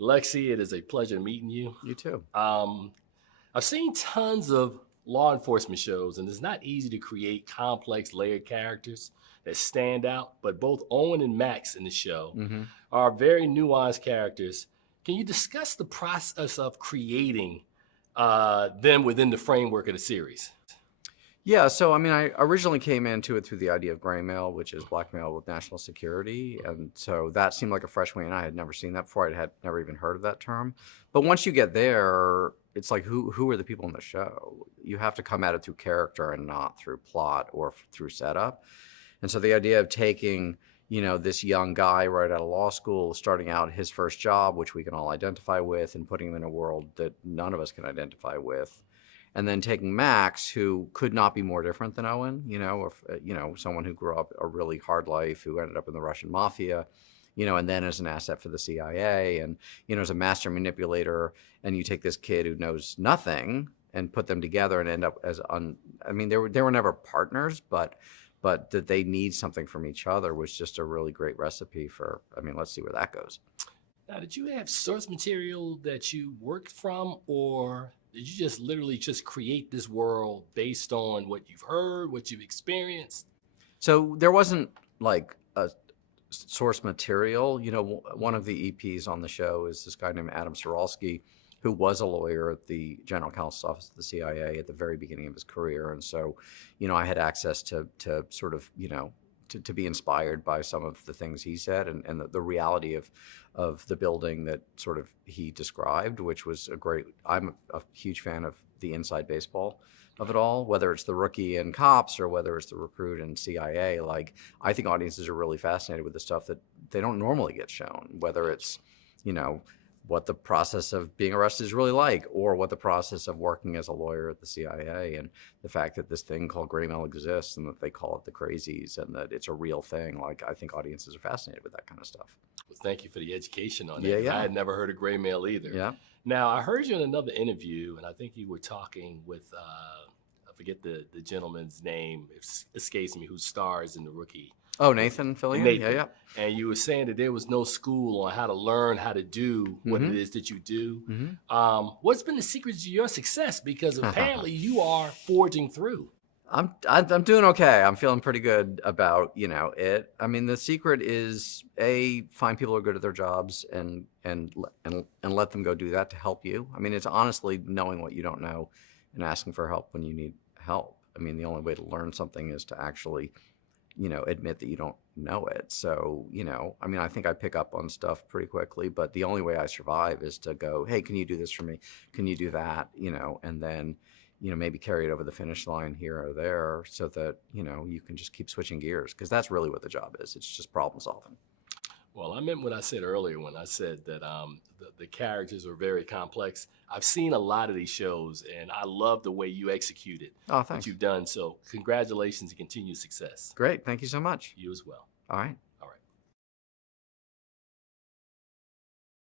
Alexi, it is a pleasure meeting you. You too. I've seen tons of law enforcement shows, and it's not easy to create complex, layered characters that stand out. But both Owen and Max in the show hmm are very nuanced characters. Can you discuss the process of creating them within the framework of the series? Yeah, so I mean, I originally came into it through the idea of gray mail, which is blackmail with national security, and so that seemed like a fresh way, and I had never seen that before. I had never even heard of that term. But once you get there, it's like who are the people in the show? You have to come at it through character and not through plot or through setup. And so the idea of taking, this young guy right out of law school, starting out his first job, which we can all identify with, and putting him in a world that none of us can identify with, and then taking Max, who could not be more different than Owen, someone who grew up a really hard life, who ended up in the Russian mafia, and then as an asset for the CIA, and as a master manipulator, and you take this kid who knows nothing and put them together and end up as I mean, they were never partners, but that they need something from each other was just a really great recipe for. I mean, let's see where that goes. Now, did you have source material that you worked from, or did you just literally just create this world based on what you've heard, what you've experienced? So there wasn't like a source material. One of the EPs on the show is this guy named Adam Saralsky, who was a lawyer at the General Counsel's Office of the CIA at the very beginning of his career. And so, I had access to sort of, to be inspired by some of the things he said and the reality of the building that sort of he described, which was I'm a huge fan of the inside baseball of it all, whether it's the rookie and cops or whether it's the recruit and CIA. Like, I think audiences are really fascinated with the stuff that they don't normally get shown, whether it's, what the process of being arrested is really like, or what the process of working as a lawyer at the CIA, and the fact that this thing called gray mail exists and that they call it the crazies and that it's a real thing. Like, I think audiences are fascinated with that kind of stuff. Well, thank you for the education on that. Yeah, 'Cause I yeah. had never heard of gray mail either. Yeah. Now, I heard you in another interview, and I think you were talking with, I forget the gentleman's name, it escapes me, who stars in The Rookie. Oh, Nathan Fillion? Nathan. Yeah, And you were saying that there was no school on how to learn how to do what it is that you do. yeah. What's been the secret to your success? Because apparently you are forging through. I'm doing okay. I'm feeling pretty good about it. I mean, the secret is find people who are good at their jobs and let them go do that to help you. I mean, it's honestly knowing what you don't know and asking for help when you need help. I mean, the only way to learn something is to actually admit that you don't know it. So, I mean, I think I pick up on stuff pretty quickly, but the only way I survive is to go, hey, can you do this for me? Can you do that? And then, maybe carry it over the finish line here or there so that, you can just keep switching gears, because that's really what the job is. It's just problem solving. Well, I meant what I said earlier when I said that the characters are very complex. I've seen a lot of these shows, and I love the way you executed Oh, thanks. what you've done. So congratulations and continued success. Great. Thank you so much. You as well. All right.